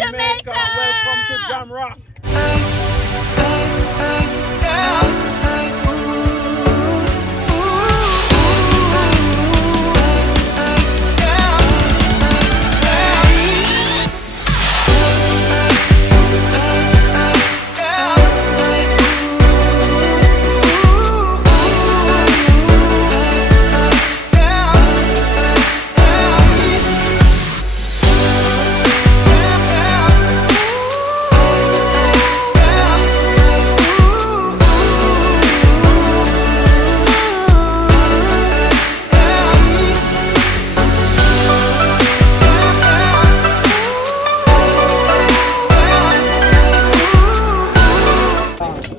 Jamaica. Welcome to Jam Rock.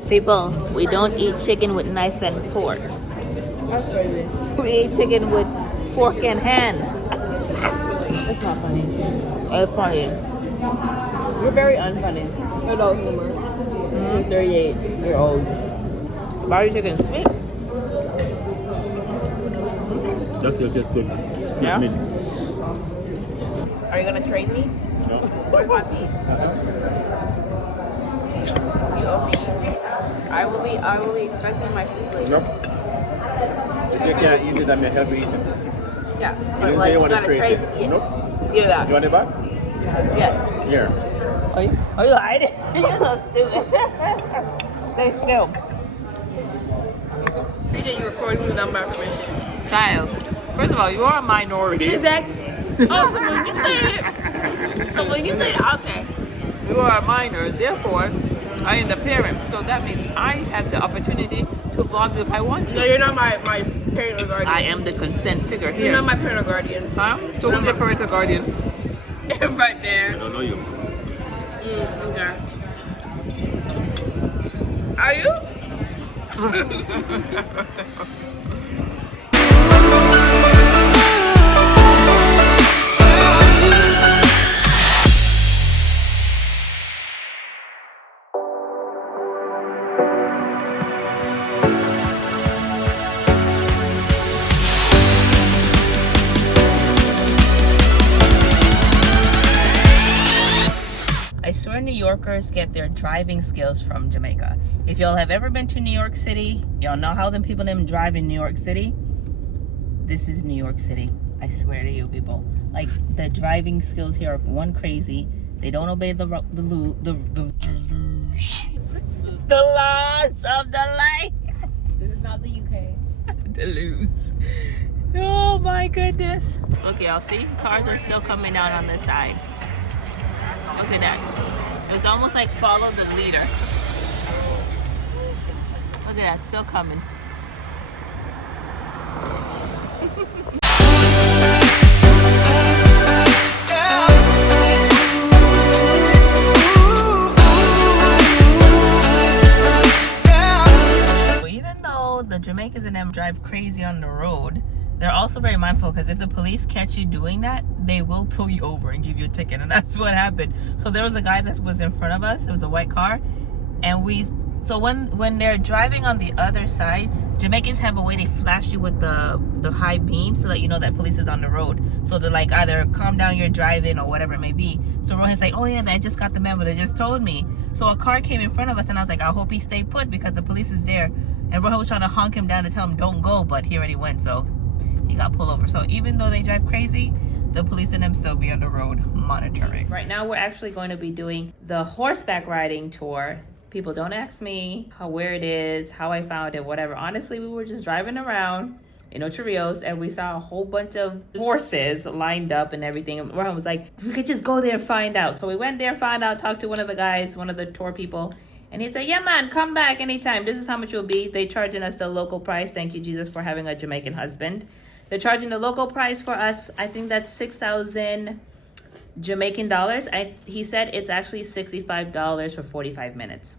People, we don't eat chicken with knife and fork. That's crazy. We eat chicken with fork and hand. It's not funny. It's funny. You're very unfunny. Adult humor. You're 38-year-old. Barbecue chicken sweet. That's still just good. Yeah? Are you gonna trade me? No. Where's my piece? You owe me. I will be expecting my food later. Nope. If you can't eat it, I'm going to help you eat it. Yeah. You But didn't like, say you you want to gotta trade trade this. yeah. Nope. Give that. You want it back? Yes. Here. Are you hiding? You're so stupid. Stay still. CJ, you recording without my permission. Child, first of all, you are a minority. Exactly. Oh, so when you say it, okay. You are a minor, therefore, I am the parent. So that means I have the opportunity to vlog if I want to. No, you're not my parent or guardian. I am the consent figure You're here. not my parent or guardian. Huh? So who's your parental guardian? Right I there. don't know you. Okay. Are you? I swear New Yorkers get their driving skills from Jamaica. If y'all have ever been to New York City, y'all know how them people them drive in New York City. This is New York City. I swear to you people. Like the driving skills here are one crazy. They don't obey the laws of the land. This is not the UK. The loose. Oh my goodness. Look, y'all see? Cars are still coming down on this side. Look at that. It's almost like follow the leader. Look at that, still coming. Even though the Jamaicans and them drive crazy on the road, they're also very mindful because if the police catch you doing that, they will pull you over and give you a ticket. And that's what happened. So there was a guy that was in front of us. It was a white car. And so when they're driving on the other side, Jamaicans have a way they flash you with the high beams to let you know that police is on the road. So to like either calm down your driving or whatever it may be. So Rohan's like, oh yeah, I just got the memo. They just told me. So a car came in front of us and I was like, I hope he stayed put because the police is there. And Rohan was trying to honk him down to tell him don't go, but he already went. So he got pulled over. So even though they drive crazy, the police and them still be on the road monitoring. Right now we're actually going to be doing the horseback riding tour. People don't ask me where it is, how I found it, whatever. Honestly, we were just driving around in Ocho Rios and we saw a whole bunch of horses lined up and everything. And Rohan was like, we could just go there and find out. So we went there, found out, talked to one of the guys, one of the tour people. And he said, yeah, man, come back anytime. This is how much it will be. They charging us the local price. Thank you, Jesus, for having a Jamaican husband. They're charging the local price for us. I think that's 6,000 Jamaican dollars. He said it's actually $65 for 45 minutes.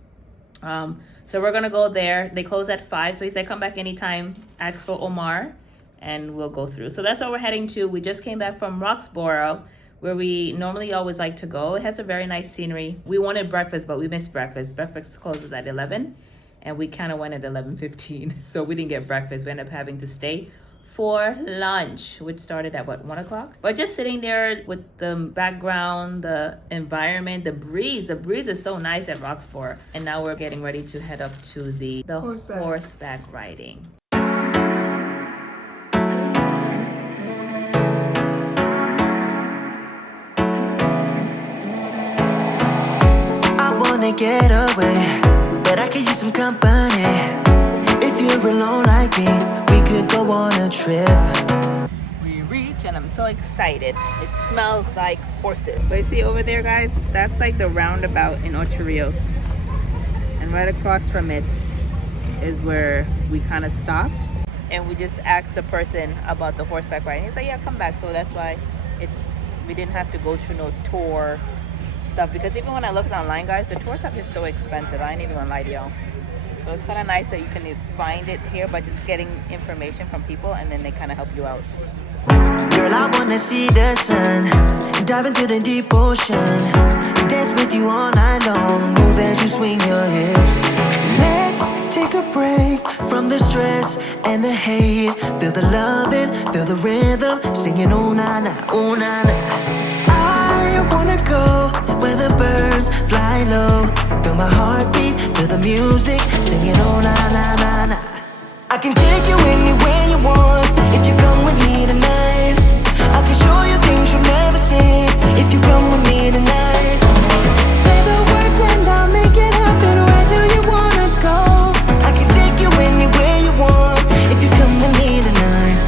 So we're going to go there. They close at 5. So he said, come back anytime. Ask for Omar and we'll go through. So that's what we're heading to. We just came back from Roxborough, where we normally always like to go. It has a very nice scenery. We wanted breakfast, but we missed breakfast. Breakfast closes at 11 and we kind of went at 11:15. So we didn't get breakfast. We ended up having to stay for lunch, which started at what, 1 o'clock? But just sitting there with the background, the environment, the breeze. The breeze is so nice at Roxborough. And now we're getting ready to head up to the horseback riding. I wanna get away, but I could use some company. If you're alone like me, we could go on a trip. We reach and I'm so excited. It smells like horses. But you see over there, guys, that's like the roundabout in Ocho Rios. And right across from it is where we kind of stopped. And we just asked the person about the horseback riding. He said, yeah, come back. So that's why we didn't have to go through no tour stuff, because even when I looked online, guys, the tour stuff is so expensive. I ain't even gonna lie to y'all. So it's kind of nice that you can find it here by just getting information from people, and then they kind of help you out. Girl, I wanna see the sun, dive into the deep ocean, dance with you all night long, move as you swing your hips. Let's take a break from the stress and the hate. Feel the loving, feel the rhythm, singing oh na na, oh na na. I wanna go where the birds fly low. Feel my heartbeat, feel the music, singing oh na na na na. I can take you anywhere you want if you come with me tonight. I can show you things you've never seen if you come with me tonight. Say the words and I'll make it happen. Where do you wanna go? I can take you anywhere you want if you come with me tonight.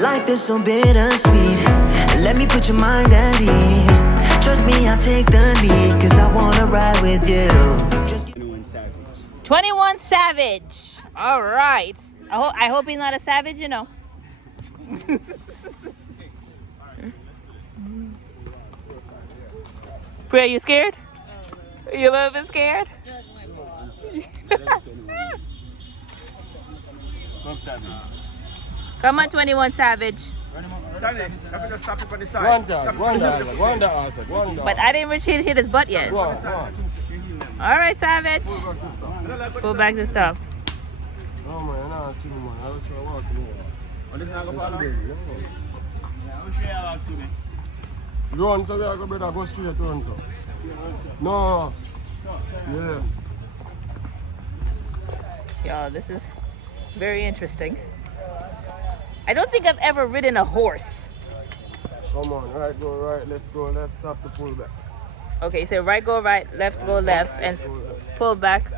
Life is so bittersweet. Let me put your mind at ease. Trust me, I'll take the lead, cause I wanna ride with you. 21 Savage. All right. I hope he's not a savage, you know. Priya, you scared? You a little bit scared? Come on, 21 Savage. But I didn't reach hit his butt yet. All right, Savage. Pull back the stuff. Run, so we are going to go straight run, so. No. Yeah. Y'all, this is very interesting. I don't think I've ever ridden a horse. Come on, right, go right, left, go left, stop to pull back. Okay, so right, go right, left, go left, and pull back.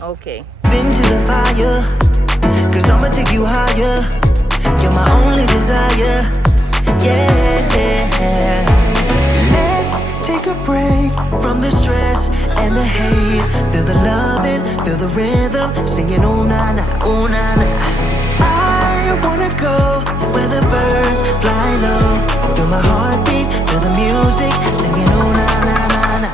Okay. Into the fire, cause I'ma take you higher. You're my only desire. Yeah. Let's take a break from the stress and the hate. Feel the loving, feel the rhythm, singing oh na na, oh na na. I wanna go where the birds fly low. Feel my heartbeat, feel the music, singing oh na na na na.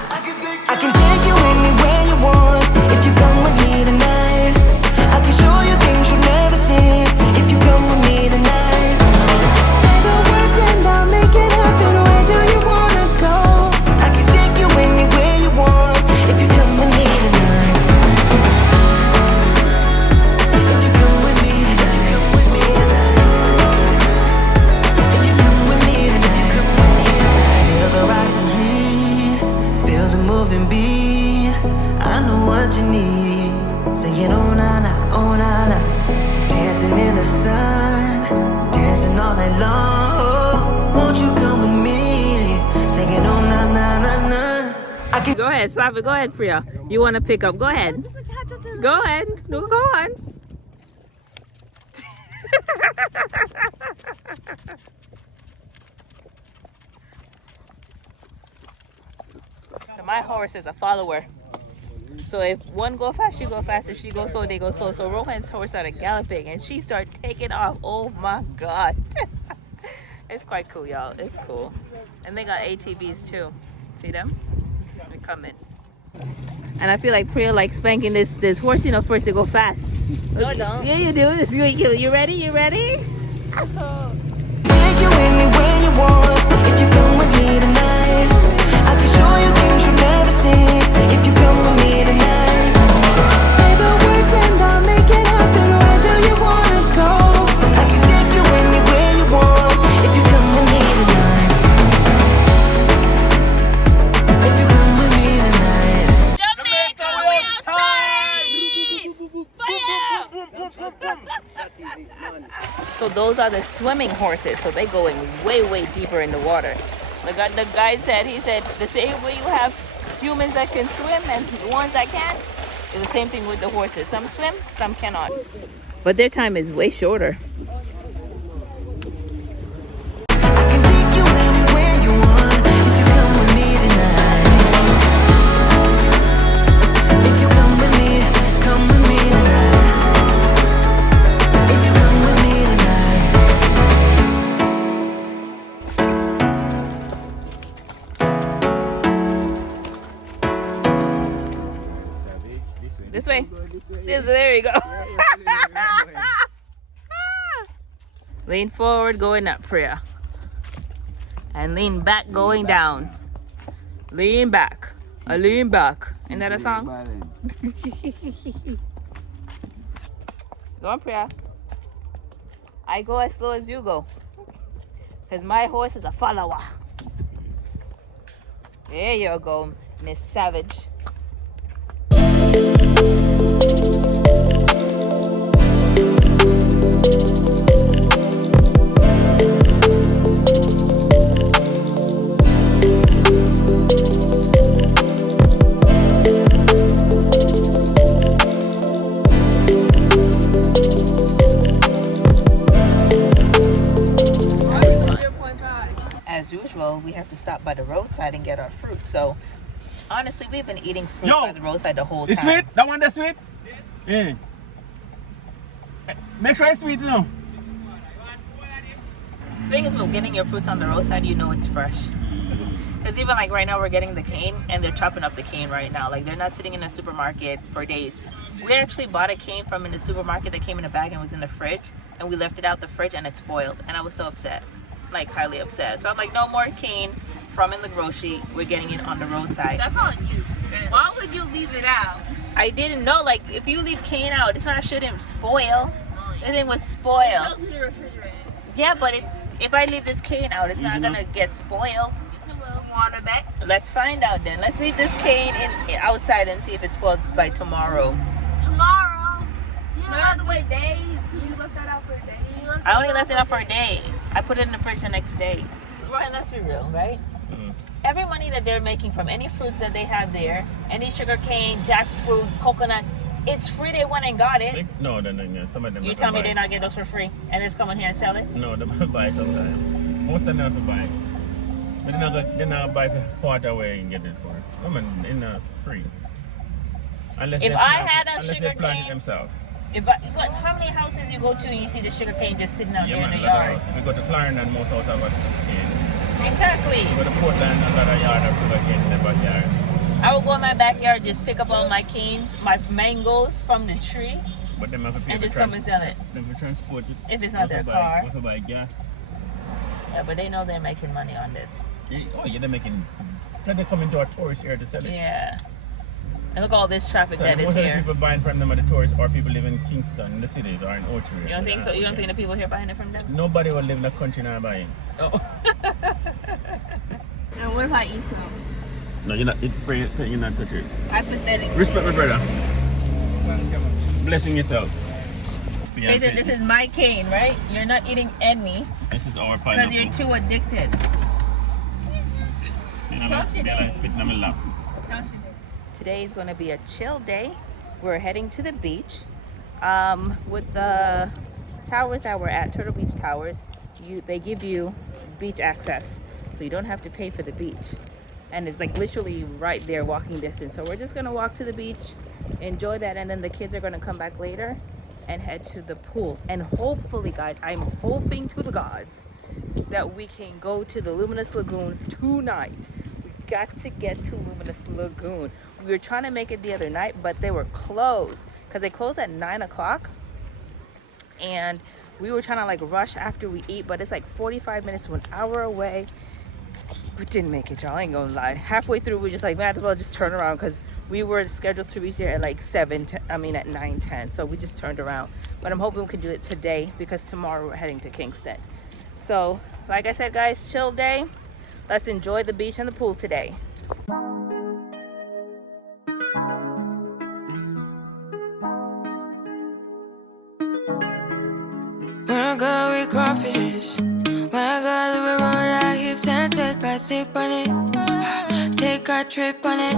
I can take you anywhere you want if you come with me tonight. I can show you things you've never seen if you come with me tonight. Say the words and I'll make it happen. Where do you wanna go? I can take you anywhere you want if you come with me tonight. If you come with me tonight. If you come with me tonight. Feel the rising heat, feel the moving beat. I know what you need. Singing oh na na, oh na na. Dancing in the sun, dancing all night long. Won't you come with me? Singing oh na na na na. I can Go ahead, stop it. Go ahead, Priya. You want to pick up? Go ahead. Go ahead. No, go on. So my horse is a follower. So if one go fast, she go fast. If she goes slow, they go slow. So Rohan's horse started galloping and she started taking off. Oh my God. It's quite cool, y'all. It's cool. And they got ATVs too. See them? They're coming. And I feel like Priya like spanking this horse, you know, for it to go fast. No, don't. Yeah, you do. It's really cute. You ready? You ready? take you anywhere you want if you come with me tonight. I can show you things you've never seen if you come with me tonight. Say the words and I'll make it happen. Where do you wanna go? So those are the swimming horses. So they're going way, way deeper in the water. The guide said, he said, the same way you have humans that can swim and the ones that can't, it's the same thing with the horses. Some swim, some cannot. But their time is way shorter. I can take you anywhere you want if you come with me tonight. If you come with me tonight. If you come with me tonight. This way. There you go. Lean forward, going up, Priya. And lean back, going down. Lean back. I lean back. Isn't that a song? Go on, Priya. I go as slow as you go. Because my horse is a follower. There you go, Miss Savage. As usual, we have to stop by the roadside and get our fruit. So honestly, we've been eating fruit by the roadside the whole time. It's sweet? That one that's sweet? Yeah. Make sure it's sweet now. The thing is, with getting your fruits on the roadside, you know it's fresh. Because even like right now, we're getting the cane and they're chopping up the cane right now. Like they're not sitting in the supermarket for days. We actually bought a cane from in the supermarket that came in a bag and was in the fridge. And we left it out the fridge and it spoiled. And I was so upset. Like highly upset. So I'm like, no more cane from in the grocery. We're getting it on the roadside. That's on you. Why would you leave it out? I didn't know. Like if you leave cane out, it's not shouldn't spoil. The thing was spoiled. It goes to the refrigerator. Yeah, but if I leave this cane out, it's not gonna get spoiled. Want it back? Let's find out then. Let's leave this cane in outside and see if it's spoiled by tomorrow. Tomorrow? You don't have to wait days. You left that out for days. I only left it out for a day. I put it in the fridge the next day. Right, let's be real, right? Every money that they're making from any fruits that they have there, any sugar cane, jackfruit, coconut, it's free. They went and got it. No, some of them. You tell me they not get those for free and just come in here and sell it? No, they buy sometimes. Most of them have to buy. But they're not buy for part away and get it for. I mean, they're not free. Unless If they I plant had a unless sugar they plant cane, it themselves. How many houses you go to and you see the sugar cane just sitting out there in the a lot yard? of houses. We go to Clarendon, most houses have a cane. Exactly. We go to Portland, a lot of yard have sugar cane in the backyard. I would go in my backyard, just pick up all my canes, my mangoes from the tree, But them have to pay and for just come and sell it. Them for transport it. If it's not their car. We have to buy gas. Yeah, but they know they're making money on this. Oh yeah, they're making. Because they come into our tourist area to sell it. Yeah. And look at all this traffic that is Most of the here. people buying from them are the tourists or people live in Kingston, in the cities, or in Ocho Rios. You don't think so? You don't think the people here buying it from them? Nobody will live in the country now buying. Oh. And what if I eat some? No, you're not. You're not touch it. Hypothetically. Respect my brother. Blessing yourself. They said this is my cane, right? You're not eating any This is our because pineapple. you're too addicted. Today is going to be a chill day. We're heading to the beach. With the towers that we're at, Turtle Beach Towers, they give you beach access, so you don't have to pay for the beach. And it's like literally right there, walking distance. So we're just gonna walk to the beach, enjoy that, and then the kids are gonna come back later and head to the pool. And hopefully, guys, I'm hoping to the gods that we can go to the Luminous Lagoon tonight. We got to get to Luminous Lagoon. We were trying to make it the other night, but they were closed because they close at 9 o'clock. And we were trying to like rush after we eat, but it's like 45 minutes to an hour away. We didn't make it, y'all. I ain't gonna lie. Halfway through, we just like, might as well just turn around because we were scheduled to reach there at like at 9:10. So we just turned around. But I'm hoping we can do it today because tomorrow we're heading to Kingston. So, like I said, guys, chill day. Let's enjoy the beach and the pool today. Girl, we this. When I go to the road, I hips and take back sip on it. Take a trip on it.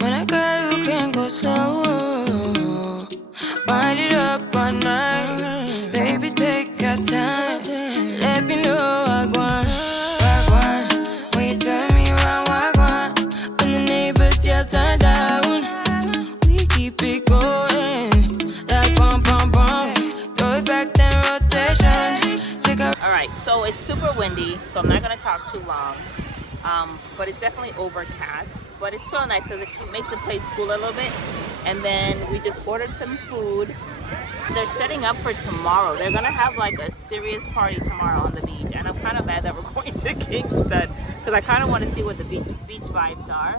When I go, you can go slow. Wind it up all night. Baby, take your time. Let me know I want. When you turn me around, when the neighbors yell turn down, we keep it going. Like bum bum bum. Throw it back then rotation. Alright, so it's super windy, so I'm not gonna talk too long. But it's definitely overcast. But it's still nice because it makes the place cool a little bit. And then we just ordered some food. They're setting up for tomorrow. They're gonna have like a serious party tomorrow on the beach. And I'm kind of mad that we're going to Kingston because I kind of want to see what the beach vibes are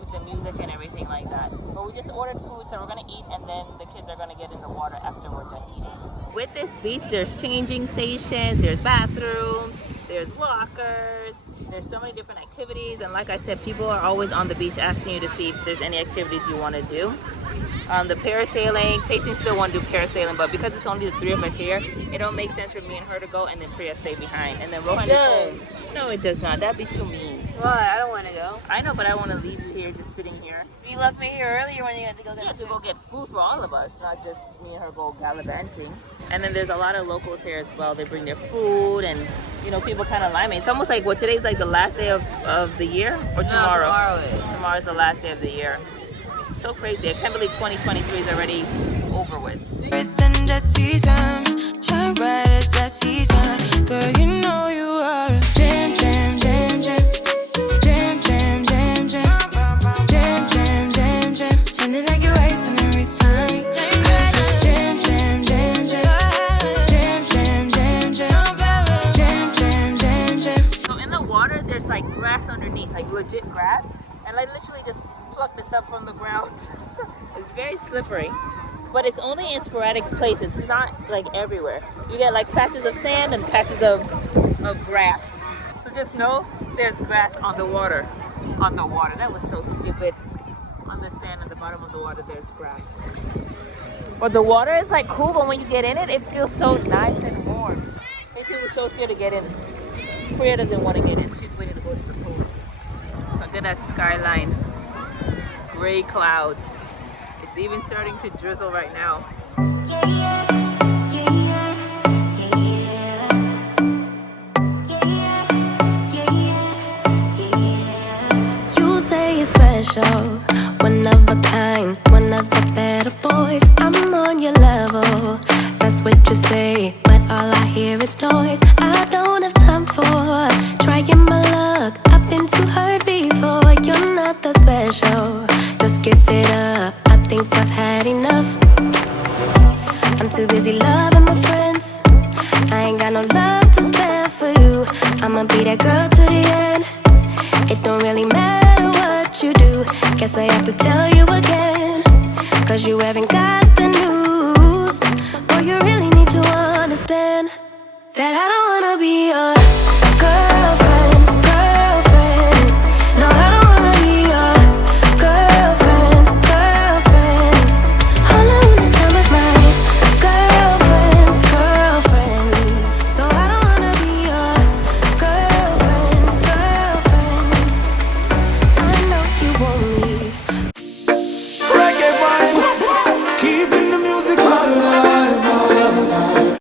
with the music and everything like that. But we just ordered food, so we're gonna eat, and then the kids are gonna get in the water after we're done eating. With this beach, there's changing stations, there's bathrooms, there's lockers, there's so many different activities, and like I said, people are always on the beach asking you to see if there's any activities you want to do. The parasailing, Peyton still want to do parasailing, but because it's only the three of us here, it don't make sense for me and her to go and then Priya stay behind. And then Rohan is home. No, it does not. That'd be too mean. Why? I don't want to go. I know, but I want to leave you here just sitting here. You left me here earlier when you had to go get Yeah, to go get food for all of us, not just me and her go gallivanting. And then there's a lot of locals here as well. They bring their food, and you know, people kind of line me. It's almost like, what, today's like the last day of the year, or tomorrow? No, tomorrow is. Tomorrow's the last day of the year. So crazy. I can't believe 2023 is already over with. Shine bright as that season. Girl, you know you are a jam, jam, jam, jam. Jam, jam, jam, jam. Jam, jam, jam, jam. Sounding like you're wasting every time. Jam, jam, jam, jam. Jam, jam, jam, jam. Jam, jam, jam, jam. So in the water, there's like grass underneath, like legit grass. And I literally just plucked this up from the ground. It's very slippery. But it's only in sporadic places. It's not like everywhere. You get like patches of sand and patches of grass. So just know there's grass on the water. On the water. That was so stupid. On the sand at the bottom of the water, there's grass. But the water is like cool, but when you get in it, it feels so nice and warm. Casey was so scared to get in. Priya doesn't want to get in. She's waiting to go to the pool. Look at that skyline. Gray clouds. It's even starting to drizzle right now. You say you're special, one of a kind, one of the better boys. I'm on your level, that's what you say, but all I hear is noise. I don't have time for trying my luck. I've been too hurt before. You're not that special, just give it up. I think I've had enough. I'm too busy loving my friends. I ain't got no love to spare for you. I'ma be that girl to the end. It don't really matter what you do. Guess I have to tell you again, 'cause you haven't got the news. Boy, you really need to understand that I don't